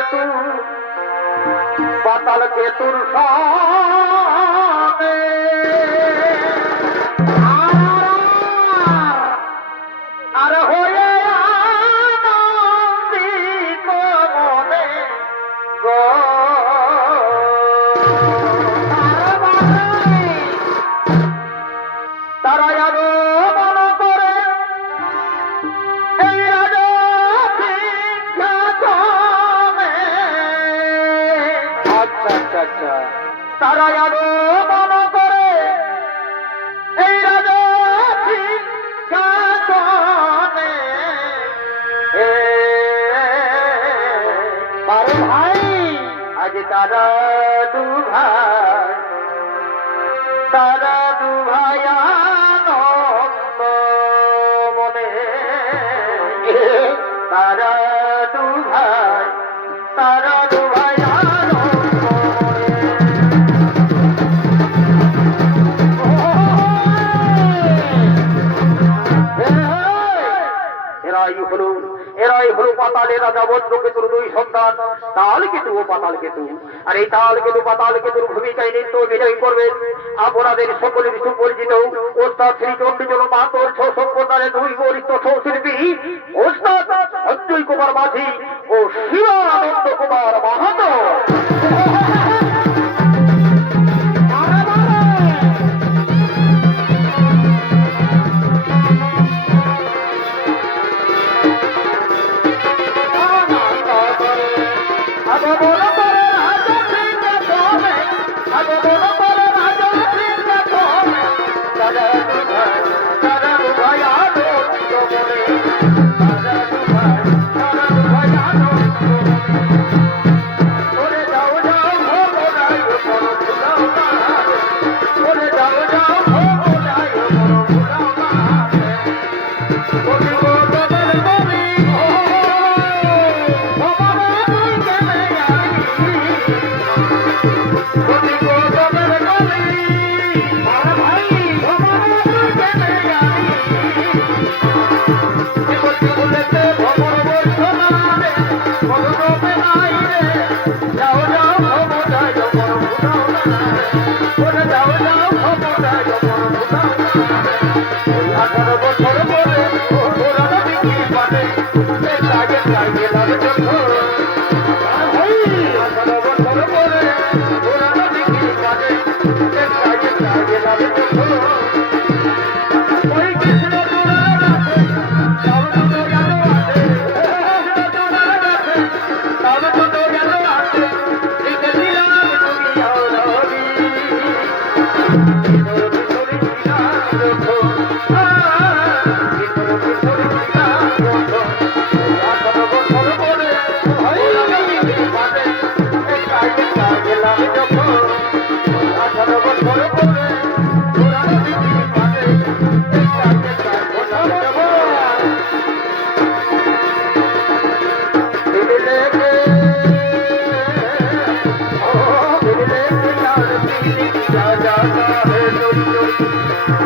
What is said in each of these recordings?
কেতু পাতাল কেতুর সনে আচ্ছা আচ্ছা। তারা আরও মনে করে। এই। এ, বারে ভাই আজ তারা দু ভাই। তারা দু ভাই মনে। তারা দু ভাই তারা দু পাতাল কেতু। আর এই তাল কেতু, পাতাল কেতুর ভূমিকায় নৃত্য অভিনয় করবেন আপনাদের সকলের সুপরিচিত ওস্তাদ শ্রী মাতর ছ সম্প্রদায়ের দুই বরিষ্ঠ সৌশিল্পী ওস্তাদ সঞ্জয় কুমার মাঝি ও শিবানন্দ কুমার মাহাতো। la.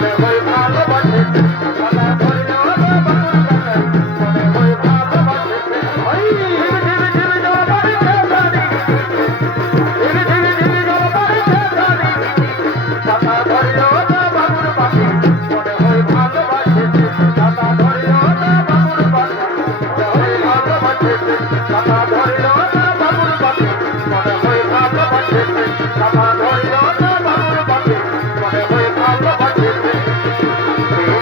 Bye.